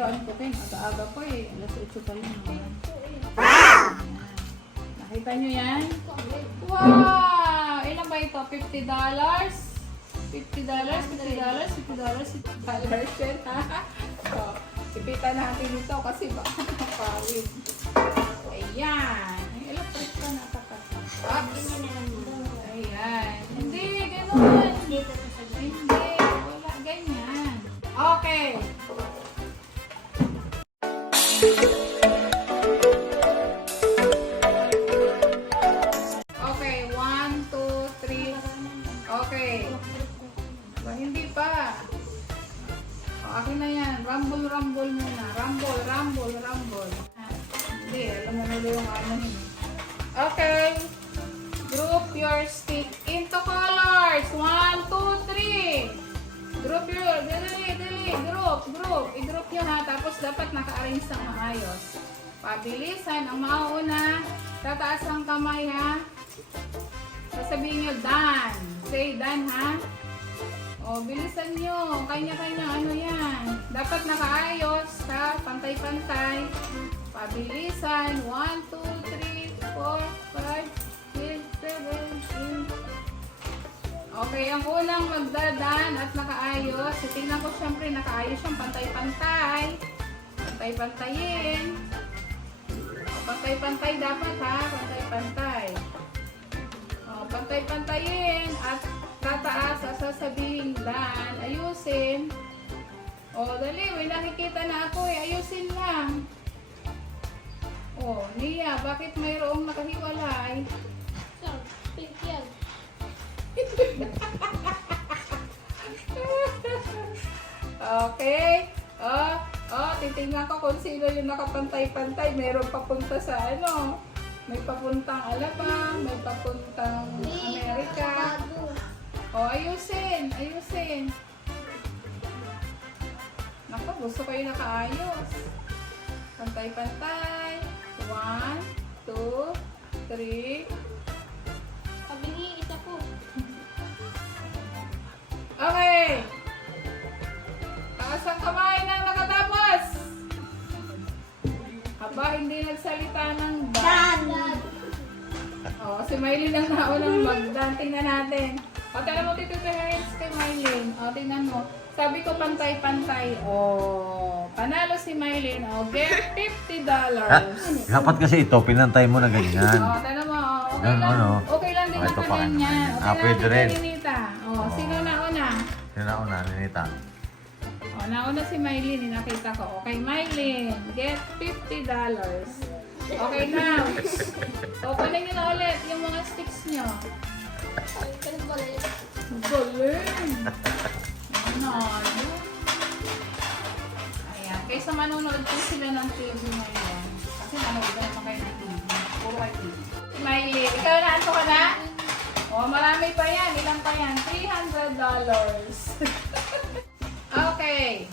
kayo antukin. Aga-aga pa eh. Alas 8 pa lang. Ayan. Nakita nyo yan? Wow! Ilan ba ito? $50? $50? $50? $50? $50? $50 yan ha? So, ipitan natin ito kasi baka makapawid. Ayan. Ay, electric pa natakas. Oops. Ayan. Hindi, ganun. Dito Your stick into colors. One, two, three. Group your, dali, dali, group, group. I-group nyo ha, tapos dapat naka-arrange sa maayos. Pabilisan, ang mauna, tataas ang kamay ha. Sasabihin nyo, done. Say done ha. O, bilisan nyo. Kanya-kanya ano yan. Dapat nakaayos ha, pantay-pantay. Pabilisan, 1, 2, 3, 4, 5, 6, 7, 8, Okay, ang unang magdadan at nakaayos. So, tingnan ko siyempre nakaayos siyang pantay-pantay. Pantay-pantayin. O, Pantay-pantay dapat ha. Pantay-pantay. O, Pantay-pantayin at tataas at sasabihin dan. Ayusin. O, dali. May nakikita na ako eh. Ayusin lang. O, Nia, bakit mayroong nakahiwalay? Pink yan. Okay. Oh, oh, titingnan ko kung sino yung nakapantay-pantay. Meron papunta sa ano. May papuntang Alabang, may papuntang Amerika. Oh, ayusin, ayusin. Naku, gusto yung nakaayos. Pantay-pantay. One, two, three. Pabingi, isa po. Okay. Taas ang kamay ng nakatapos. Aba, hindi nagsalita ng dan. Oh, si Mylene ang naunang magdan. Tingnan natin. O, tala mo tito parents kay Mylene. O, tingnan mo. Sabi ko pantay-pantay. O, panalo si Mylene. O, get $50. Ah, dapat kasi ito, pinantay mo na ganyan. O, tala mo. o, Okay lang. ano? Okay lang din O, ito pa, kanan niya. ganyan. O, Ah, pwede rin. Ninita. O, sino na una? Sino na una, Ninita? O, nauna si Mylene, nakita ko. Okay, Mylene, get $50. Okay, now. Openin nyo na ulit yung mga sticks nyo. Galing! Ano? Ayan, kaysa manonood po sila ng TV ngayon. Kasi manood ka naman kayo ng TV. Puro TV. Si Mylene, ikaw na anto ka na? O, marami pa yan. Ilan pa yan? $300. okay.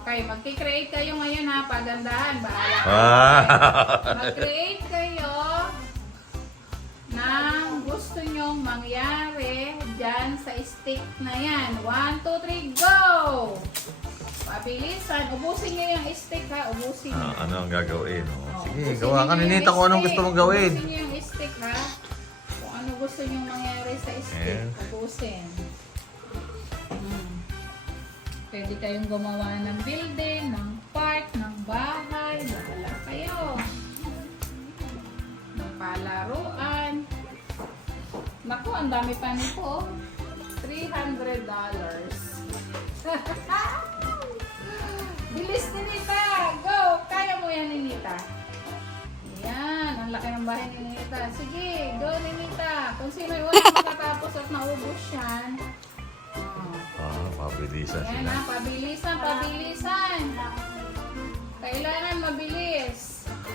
Okay, magki-create kayo ngayon ha, pagandahan, bahala. kayo. Wow! Mag-create kayo ng gusto nyong mangyari dyan sa stick na yan. 1, 2, 3, go! Pabilisan. Ubusin nyo yung stick ha, ubusin nyo. Ah, ano ang gagawin? Oh, Oh, sige, ubusin gawa ka yung Ninita kung anong gusto mong gawin. Ubusin nyo yung stick ha. Kung ano gusto nyong mangyari sa stick, Ayan. ubusin. Hmm. Pwede kayong gumawa ng building, ng park, ng bahay, bahala kayo. Ng palaruan. Naku, ang dami pa nito. oh. $300. Bilis, Ninita! Go! Kaya mo yan, Ninita. Yan, ang laki ng bahay ni Ninita. Sige, go, Ninita. Kung sino yung unang makatapos at naubos yan. Oh. Ah, pabilisan Yan sila. na, pabilisan, pabilisan. Kailangan mabilis.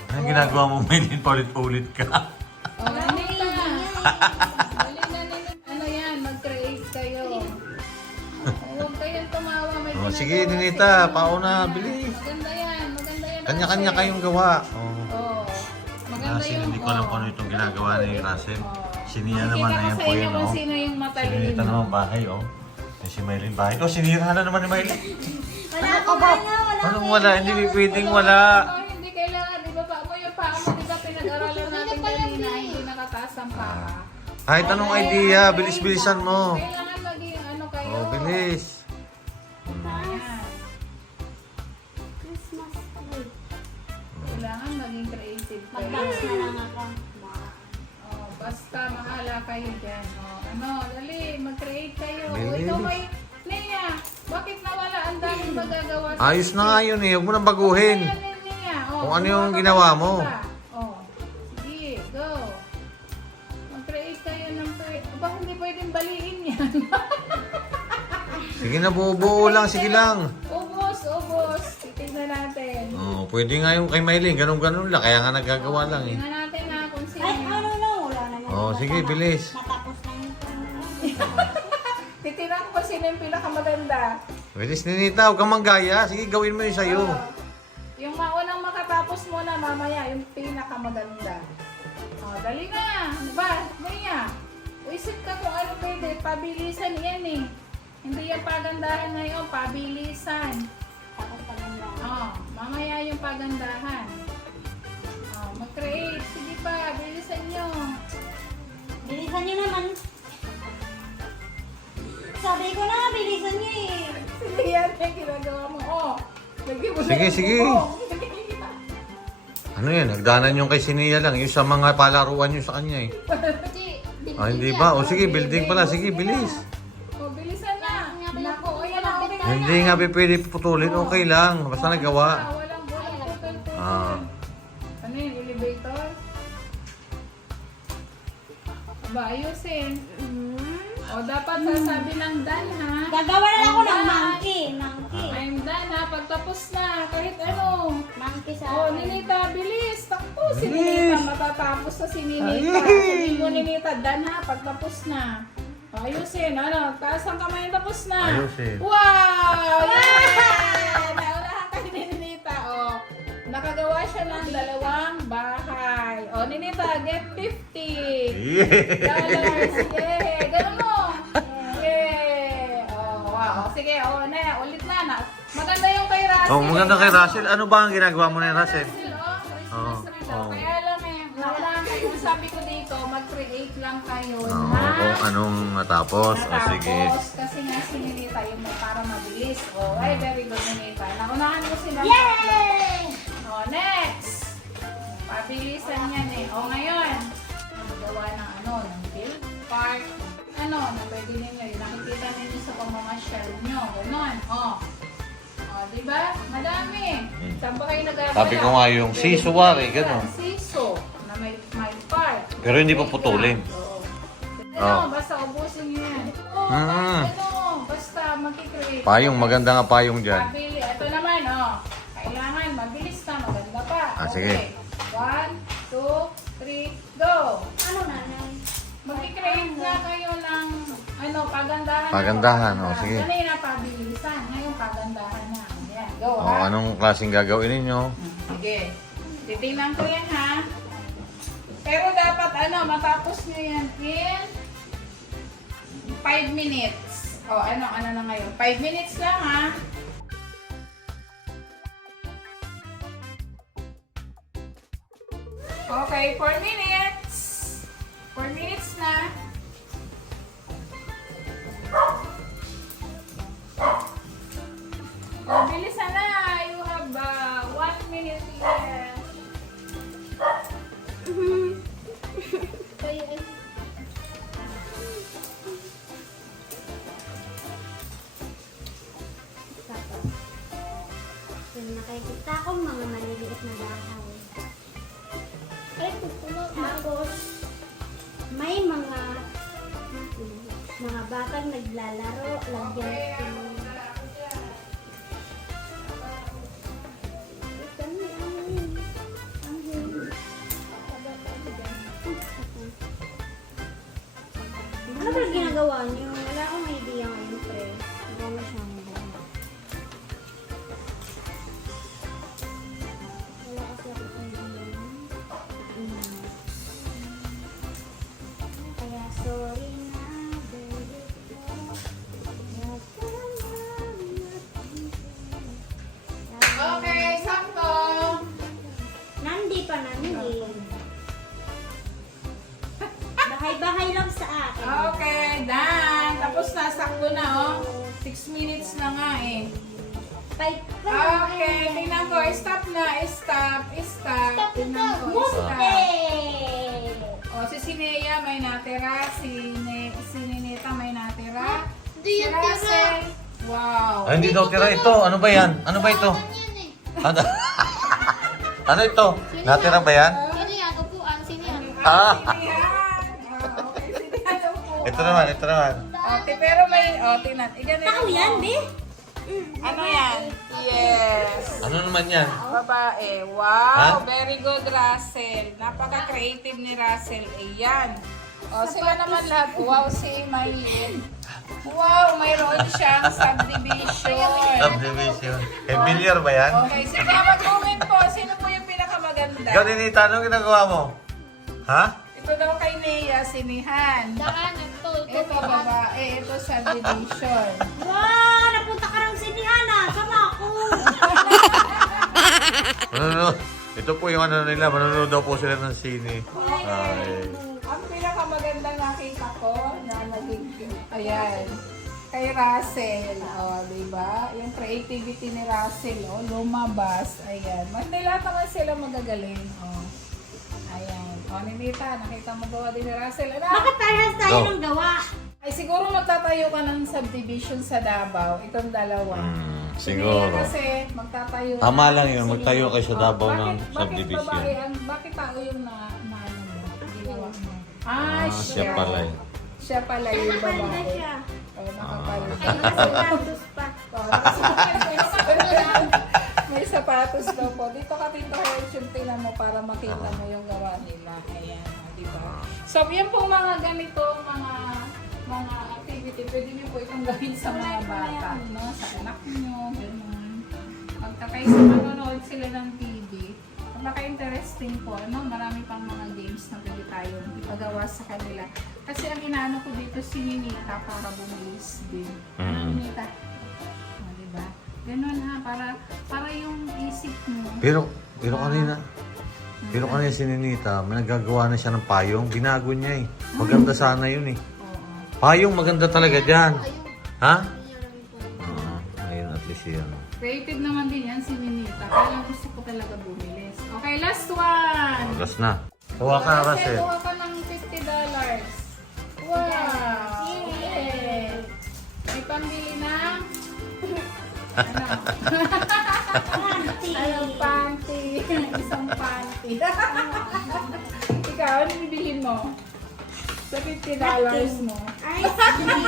Anong ginagawa mo, Maylin? Paulit-ulit ka. O, Ninita. Sige, si Ninita, pauna, bilis. Maganda yan, maganda yan. Kanya-kanya Russell. kayong gawa. Oh. Oo. Maganda Kasi yung... hindi ko alam kung ano itong ginagawa ni Russell. Oo. Si Nia Makikita naman, ayan po yun, oh. sino yung Si matalino. Ninita naman bahay, oh. Si si Maylin bahay. Oh, sinira na naman ni Maylin. Wala ko ba nga, wala Anong wala? Hindi pwedeng wala. Hindi kailangan. Di ba pa mo yung paa mo? Di ba pinag-aralan natin kanina? Hindi nakataas ang paa. Kahit anong idea, bilis-bilisan mo. Kailangan maging ano kayo. Oh, bilis. Maging creative kayo. Mag-dance na lang ako. Oh, basta mahala kayo dyan. Oh, ano, dali, mag-create kayo. O, Bilis. ikaw may, Nia, bakit nawala ang daming magagawa sa Ayos na nga yun eh. Huwag mo nang baguhin. Ayan, Nia. Oh, Kung ano gumawa yung ka ginawa ng mo. iba. Oh, sige, go. Mag-create kayo ng, pre- aba, hindi pwedeng baliin yan. Sige na, buo-buo lang. Sige lang. Pwede nga yung kay Maylin. Ganun-ganun lang. Kaya nga nagagawa lang eh. Tingnan natin na kung sino. Ay, ano na, wala naman. Oh, sige, bilis. Matapos na yun. Titignan ko sino yung pinakamaganda. Bilis ni Nita. Huwag kang manggaya. Sige, gawin mo yung sa'yo. Oh, yung maunang makatapos muna mamaya, yung pinakamaganda. Oh, dali na. Ba, Maya. Isip ka kung ano pwede. Pabilisan yan eh. Hindi yung pagandahan ngayon, pabilisan. Tapos pa lang lang. Oh, mamaya yung pagandahan. Oh, mag-create. Sige pa, bilisan nyo. Bilisan nyo naman. Sabi ko na, bilisan nyo eh. Sige yan yung ginagawa mo. Oh, lagyan mo na Sige, sige. Ano yan? Nagdanan yung kay Sinia lang. Yung sa mga palaruan yung sa kanya eh. Kasi, Ah, hindi ba? O sige, building pala. Sige, bilis. Hindi nga ba pwede putulin. Okay lang. Basta nagawa. Ah, walang bulang putol-putol. Ah. Ano yun, elevator? Aba, ayusin. O, dapat sasabi ng Dan, ha? Gagawa na lang ako ng monkey. Monkey. I'm done, ha? Pagtapos na, kahit ano. Monkey sa O, akin. Ninita, bilis. Takbo, si. Ninita. Matatapos na si Ninita. Ay. Sabihin mo, Ninita, Dan, ha? Pagtapos na. Ayusin. Ano, taas ang kamay tapos na. Ayusin. Wow! Yeah! Naunahan ka ni Ninita. O, nakagawa siya ng dalawang bahay. O, Ninita, get 50. Yeah. Dollars. Yay! Ganun mo. Yay! Oh, wow. Sige, oh, na, ulit na. na. Maganda yung kay Russell. Oh, maganda kay Russell. Ano ba ang ginagawa mo ni Russell? oh, Christmas Oh, daw. oh. Kaya lang eh, naunahan kayo. Sabi ko dito, mag-create lang kayo Oo, na kung anong matapos. O sige. natapos. Kasi nga sinilita yung para mabilis. Oh, ay, very good, Ninita. Naunahan mo sila. Yay! Oh, next. Pabilisan yan eh. O, ngayon. Gawa ng ano, ng build park. Ano, na pwede ninyo. Yung nakikita ninyo sa pamamasyal nyo. Ganon. O. O, di ba? Madami. Saan ba kayo nagagawa? Sabi ko nga yung siso, wari, ganon. Siso. Pero hindi pa putulin. Oo. Oh. Ano, basta ubusin nyo yan. Oo, Mm. ano, basta magkikreate. Payong, maganda nga payong dyan. Pabili. Ito naman, oh. Kailangan mabilis na, maganda pa. Ah, sige. One, two, three, go! Ano nanay? Mag-create na kayo ng, ano, pagandahan. na. Pagandahan, oh, sige. Kanina pabilisan, ngayon pagandahan na. Ayan, go O, ha. anong klaseng gagawin ninyo? Sige. Titingnan ko yan ha. Pero dapat ano, matapos nyo yan in 5 minutes. O ano, ano na ngayon? 5 minutes lang ha. Okay, 4 minutes. 4 minutes na. Nakikita ko mga maliliit na bahay. Ay, pupuno. Tapos, may mga mga batang naglalaro, lagyan ko. Ano ba ginagawa niyo? Hindi Si yan tira. Russell. Wow. Ay, hindi daw tira ito. Ano ba yan? Ano ba ito? Ano, ano ito? Natira ba yan? Sino yan? Upuan. Sino yan? Ah. Ah, daw po. Ito naman, ito naman. Okay, pero may, o, tingnan. Iganito Tao yan, be. Ano yan? Yes. Ano naman yan? Babae. Wow, Ha? very good, Russell. Napaka-creative ni Russell. Ayan. O, sila naman lahat. Wow, si Mayin. Wow, mayroon siyang subdivision. Subdivision. Eh, bilyar ba yan? Okay, sige, mag-comment po. Sino po yung pinakamaganda? Ikaw, Ninita, anong ginagawa mo? Ha? Ito daw kay Nea, sinihan. Daan. Ito. Ito. Ito babae, ito subdivision. Wow, napunta ka ng sinihan ah. Sama ako. Manunod. Ito po yung ano nila, manunod daw po sila ng sine. Ay. Ang pinakamagandang nakita ko na naging, ayan, kay Russell. O, di ba? Yung creativity ni Russell, o, lumabas. Ayan. Hindi lahat naman sila magagaling. O. Ayan. O, Ninita, nakita mo gawa din ni Russell. Ano? Bakit parehas tayo ng gawa? Ay, siguro magtatayo ka ng subdivision sa Davao. Itong dalawa. Si siguro. Nia kasi magtatayo. Tama na- lang yun, magtayo kayo sa Davao Bakit- ng Bakit subdivision. babae ang, bakit tao yung na, na ano mo? Ginawa mo? Ah, Ah, siya pala yun. Siya pala yung Nakapanda babae. siya. Oh, nakapal. Ay, nakasapatos pa. Oh, may- may sapatos daw po. Dito ka Hersh, yung tingnan mo para makita mo yung gawa nila. Ayan, oh, di ba? So, yan po mga ganito, mga mga activity. Pwede niyo po itong gawin sa mga bata, no? Sa anak niyo, gano'n. Pagka kayo sa manonood sila ng TV, napaka-interesting po, ano? Marami pang mga games na pwede tayong ipagawa sa kanila. Kasi ang inaano ko dito si Ninita para bumilis din. Mm. Ninita? O, diba? Ganun ha, para, para yung isip mo. Pero, pero kanina, pero kanina si Ninita, may nagagawa na siya ng payong. Binago niya eh. Maganda sana yun eh. Oo. Payong maganda talaga dyan. Ha? Ayun. Ah, ayun, at least yun. Creative naman din yan si Ninita. Kaya lang gusto ko talaga bumilis. Okay, last one! Oras na. Kuha ka, Kasi ka ng $50. Wow! Yay! May pambili ng... ano? Panty. Anong panty? Isang panty. Ikaw, ano bibilin mo? Sa $50 mo. Ice cream.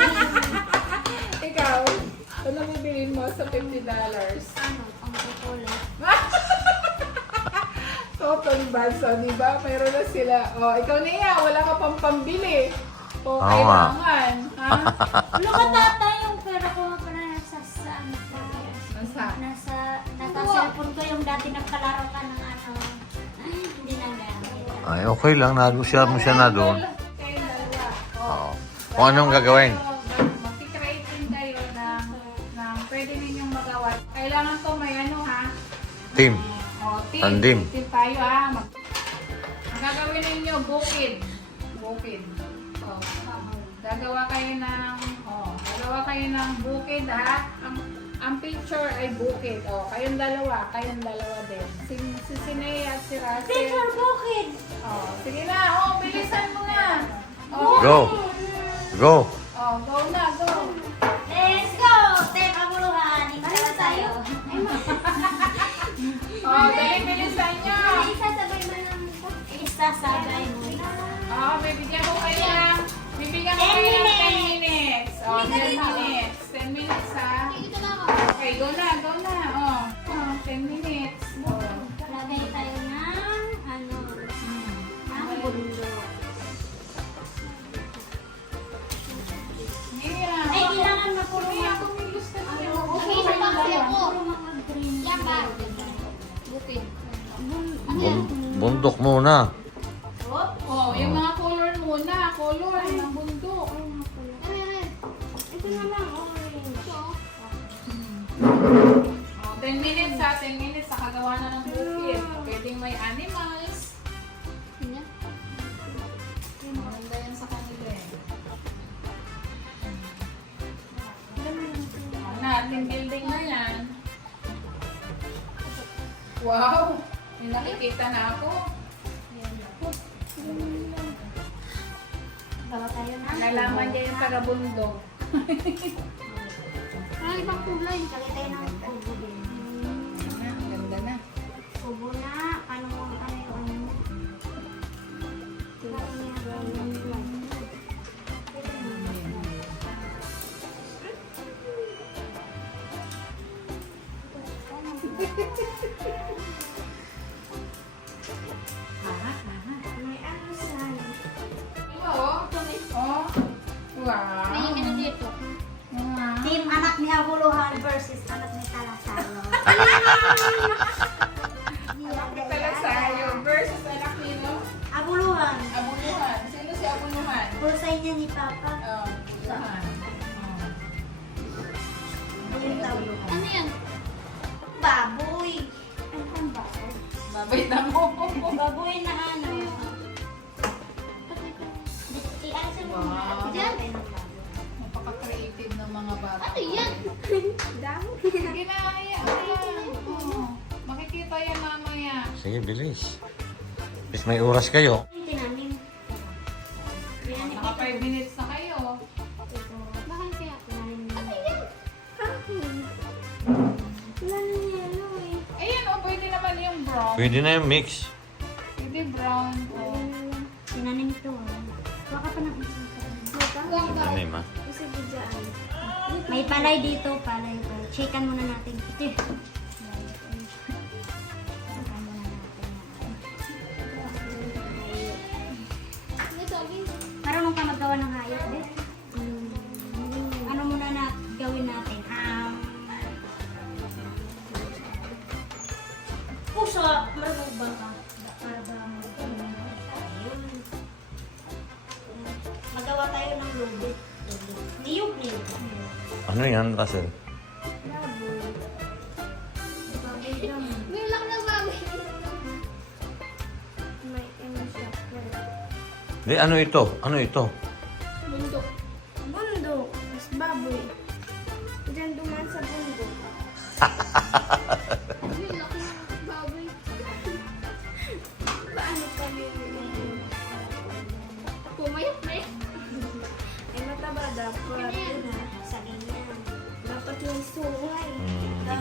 Ikaw, ano bibilin mo sa $50? Ano, ang kukulit. Cotton buds, o, di ba? Mayroon na sila. O, ikaw niya, wala ka pang pambili. O, Oo nga. kailangan. Ha? Ano ka tatay yung pera ko nga pala nasa sa ano pa? Nasa? Nasa, nasa cellphone ko yung dati nagkalaro ka ng ano. Ay, hindi na gamit. Ay, okay lang. Nag-share mo siya na doon. Kayong dalawa. Oo. Kung anong gagawin? Mag-create din kayo ng, ng pwede ninyong magawa. Kailangan ko may ano ha. Team. O, team. Tandim. Team tayo ha. Mag ang gagawin ninyo, bukid. Bukid. Gagawa kayo ng, o, gagawa kayo ng bukid ha. Ang, ang picture ay bukid. O, kayong dalawa, kayong dalawa din. Si, si Sinea at si Russell. Picture bukid. O, sige na, o, bilisan mo na. O, Go. Go. O, go na, go. Let's go! Teka muluhan. Hindi tayo. O, dali, bilisan nyo. Isasabay mo ng Isasabay mo. Oo, bibigyan ko kayo ng, bibigyan ko 10 kayo ng 10 minutes. minutes. Oh, 10 minutes. 10 minutes ha. Dito na ako. Okay, go na, go na. Oh, oh 10 minutes. Oh. Lagay tayo ng ano, ang bundok. Yeah. Ay, kailangan mapuro Kaya mga kumilos ka na. Okay, isa pa ako. Yan ba? Bukid. Bun- bundok muna. 10 minutes ha. 10 minutes. Nakagawa na ng bukid. Pwedeng may animals. Yan. Maganda yan sa kanila eh. ating building na yan. Wow! May nakikita na ako. Nalaman niya yung taga-bundok. Ay, ibang kulay. Gawa tayo ng ha ha ha Sige, bilis. Bis may oras kayo. Naka 5 minutes na kayo. Bakit kaya? Yelo eh. Ayan, oh, pwede naman yung brown. Pwede na yung mix. Pwede brown. Oh. Tinanim ito ah. Baka pa ng isang. Ano ma? Isa dyan. May palay dito, palay ko. Checkan muna natin. Ito. eh. Ano yan, Russell? Baboy. Baboy lang. May laki ng baboy. May ano siya. Di, ano ito? Ano ito?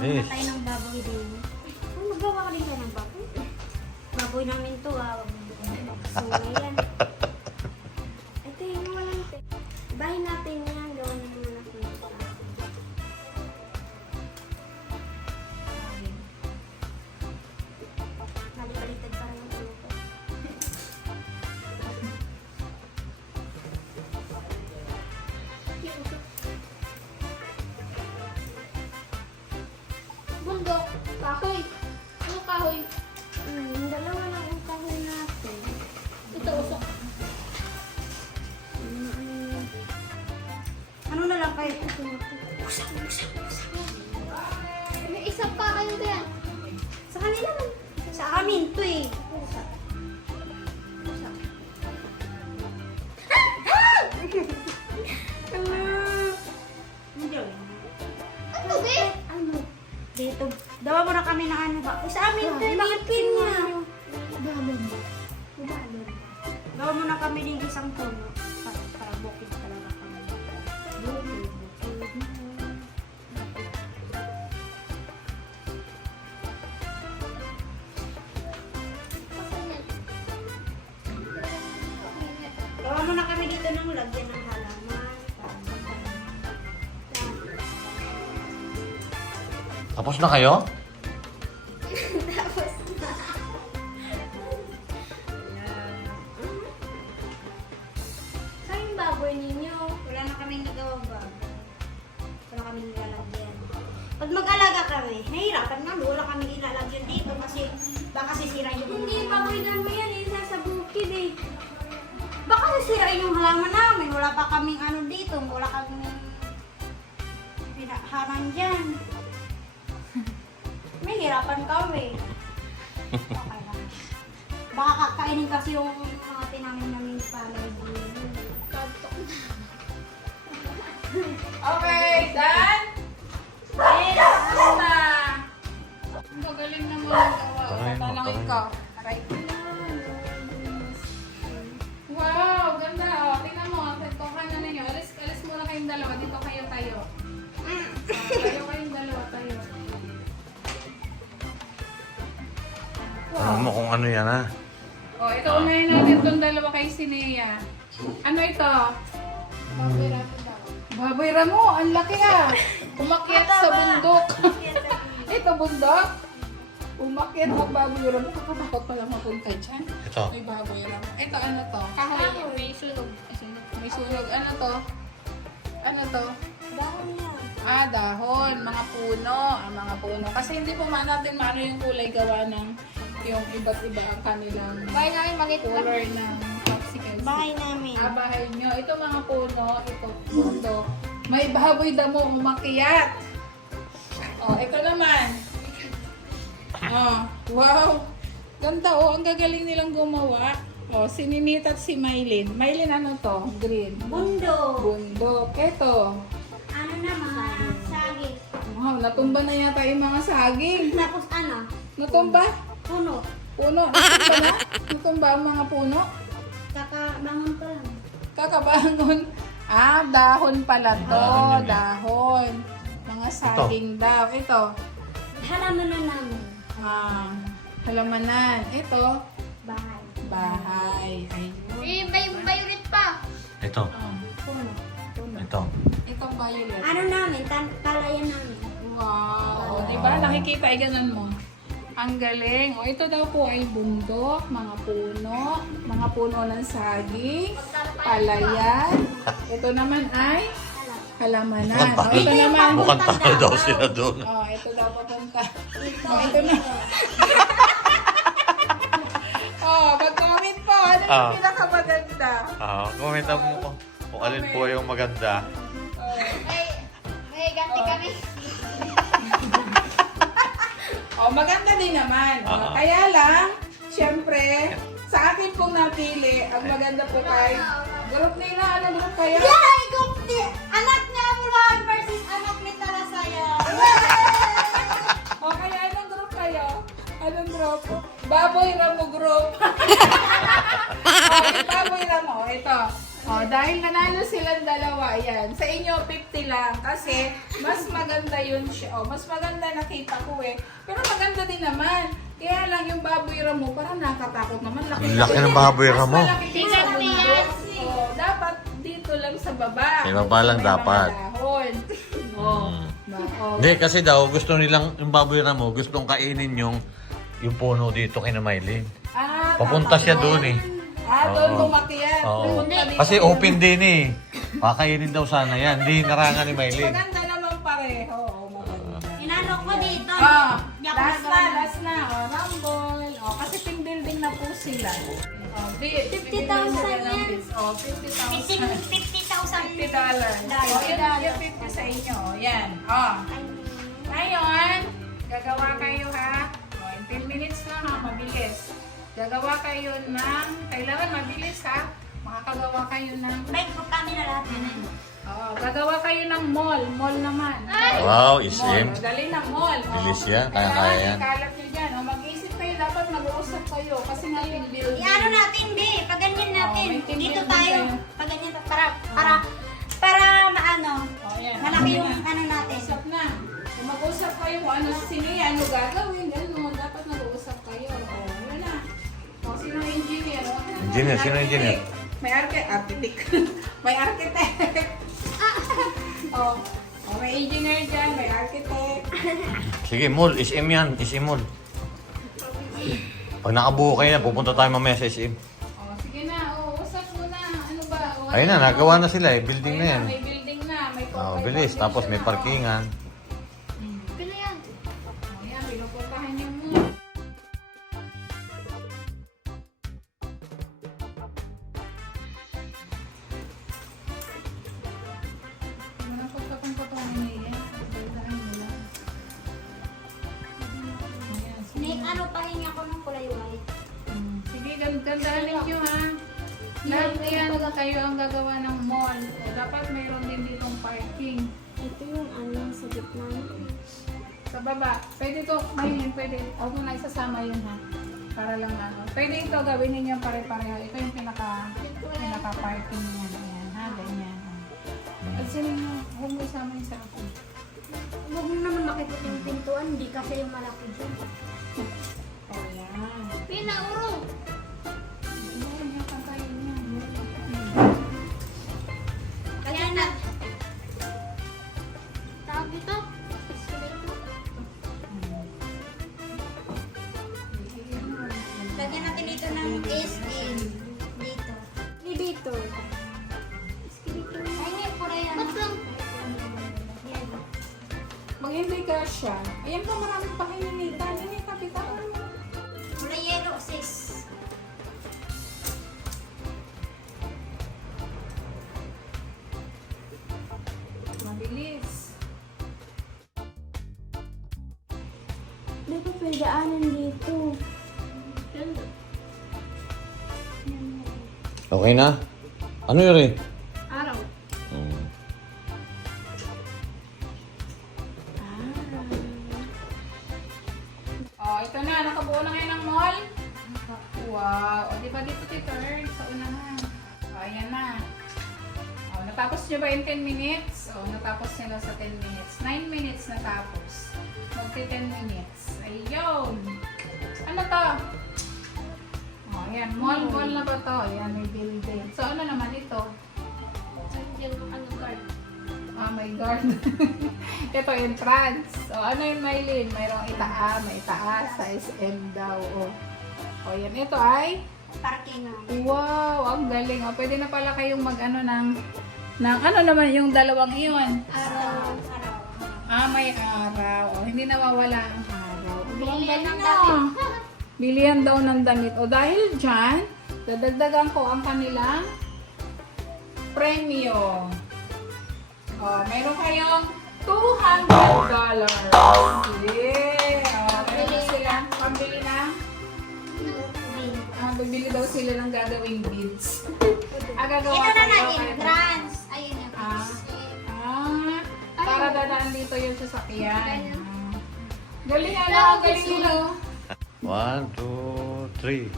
Hmm, Gawa bilis. na tayo ng baboy din. Ay, magawa ka rin tayo ng baboy. Baboy namin to ah. Wag mo yan. Bundok. Kahoy. Ano kahoy? Hmm, dalawa lang yung kahoy natin. Ito usok. Ano na lang kayo? May isa pa kayo din. Sa kanila man. Sa amin to eh. Gawa mo na kami dito ng lagyan ng halaman. Tapos na kayo? Baka kakainin kasi yung mga tinamin namin para Pagtok na. Okay, done? Yes! Na! Ang gagaling naman ang Talangin ka. Wow, ganda oh. Tingnan mo, tiktokan na ninyo. Alis, alis muna kayong. Dito kayo tayo. Mm. Ah, tayo kayong dalawa tayo. Alam mo kung ano yan ha? Oh, ito unahin natin itong dalawa kay Sinea. Ano ito? Baboy Ramo, ang laki ah. Umakyat sa bundok. ito bundok. Umakyat ang baboy Ramo. Kakatakot pala mapunta dyan. Ito. May baboy Ramo. Ito ano to? Kahoy. May sunog. May sunog. Ano to? Ano to? Dahon niya. Ah, dahon, mga puno, ang mga puno. Kasi hindi po natin maano yung kulay gawa ng yung iba't iba ang kanilang Bahay namin magit color ng popsicles. Bahay namin. Ah, bahay nyo. Ito mga puno, ito puno. May baboy damo umakyat. Oh, ito naman. Oh, wow. Ganda oh, ang gagaling nilang gumawa. Oh, si Ninita at si Maylin. Maylin ano to? Green. Mundo. Bundok. Ito. Ano naman? Saging. Wow, natumba na yata yung mga saging. Tapos ano? Natumba? Puno. Puno. Na? Natumba ang mga puno? Kakabangon pa lang. Kakabangon. Ah, dahon pala to. Dahon yun eh. Dahon. Mga saging daw. Ito. Halaman na namin. Ah, halamanan. Ito. Bahay. Bahay. Ayun. Eh, may violet pa. Ito. Oh, puno. Puno. Ito. Itong violet. Ano namin? Tan palayan namin. Wow. O, diba? Nakikita, ay ganun mo. Ang galing. O, ito daw po ay bundok, mga puno, mga puno ng saging, palayan. Ito naman ay halamanan. O, ito naman. Mukhang tao daw sila doon. O, ito daw papunta. O, ito na. o, mag-comment po. Ano yung Ah. pinakamaganda? Ah, comment mo kung, kung alin po yung maganda. May, may ganti kami. Oh, maganda din naman. Oh, Ah. kaya lang, syempre, sa akin pong napili, ang maganda po kay Group Nina, ano group kayo? Yay! Kumpi! Anak silang dalawa, yan. Sa inyo, 50 lang. Kasi, mas maganda yun siya. O, mas maganda nakita ko eh. Pero maganda din naman. Kaya lang yung baboy ramo, parang nakakatakot naman. Ang laki ng baboy Mas ramo. malaki din sa bundok. O, dapat dito lang sa baba. Sa baba lang May mga dapat. dahon. O, ba- o. Hindi, kasi daw, gusto nilang, yung baboy na mo, gustong kainin yung yung puno dito kay Maylin. Ah, Papunta tama siya doon eh. Ah, doon Oo. lumakyat. Oo. Pupunta dito. Kasi open din eh. Kakainin daw sana yan. Hindi narangan ni Maylin. Maganda naman pareho. Oo, maganda. Inano ko dito. Ah, Di ako last na, nagawa. last na. Oh, rumble. Oh, kasi team building na po sila. Oh, bi- 50,000 bibigyan nila ng yan. Oh, 50,000. 50,000. 50 dollars. Oh, yun yung 50 sa inyo. Oh, yan. Oh. Ngayon, gagawa kayo ha. Oh, in 10 minutes lang ha, mabilis. Gagawa kayo ng, kailangan mabilis ha. Makakagawa kayo ng, Bike po kami na lahat yun. oh, gagawa kayo ng mall. Mall naman. Wow, Mall. isim. Dali na mall. Oh. Bilis yan, kaya-kaya Kailangan yan. ikalat nyo dyan. Oh, mag-isip kayo, dapat mag-uusap kayo. Kasi nga yung building. Iano natin, Bi. Pag ganyan natin. Oh, may team Dito building tayo. tayo. Pag ganyan, para, para, para maano. Oh, yan. Malaki yung ano natin. Usap na. Kung mag-usap kayo kung ano sino yan, ano gagawin, gano'n. Dapat mag-uusap kayo. O, yun na. O, sino ang engineer? Engineer, sino ang engineer? May architect. Architect. may architect. o, o, may engineer dyan, may architect. Sige, mall. SM yan. SM mall. Pag nakabuo kayo na, pupunta tayo mamaya sa SM. O, sige na. O, usap muna. Ano ba? Ayun na, nagawa na sila eh. Building na yan. May building na. May Oh, bilis. Tapos may parkingan. Ha. Para lang ano. Pwede ito gawin ninyo pare-pareho. Ito yung pinaka, pinaka-parking niya. Ayan ha, ganyan. At sino mo, huwag mo isama yung sa akin. may puting pintuan, hindi kasi yung malaki dyan. Oh, yan. Pinauro. Mabilis. Hindi ko pwede daanan dito. Okay na? Ano yun eh? Daw. O, o yan. Ito ay, Parking na. wow, ang galing. O, pwede na pala kayong mag-ano ng, ng, ano naman yung dalawang iyon? Araw. Araw. Ah, may araw. O, hindi nawawala ang araw. O, ang galing ng na. Bilihan daw ng damit. O, dahil dyan, dadagdagan ko ang kanilang premium. Oh, meron kayong $200. Yeah! bibili daw sila ng gagawing beads. Ah, gagawa Ito na kayo, kayo. entrance. Ayun yung Ah. basket. Ah, para dadaan dito yung sasakyan. Ah. Galing ano, galing nila. oh. One, two, three.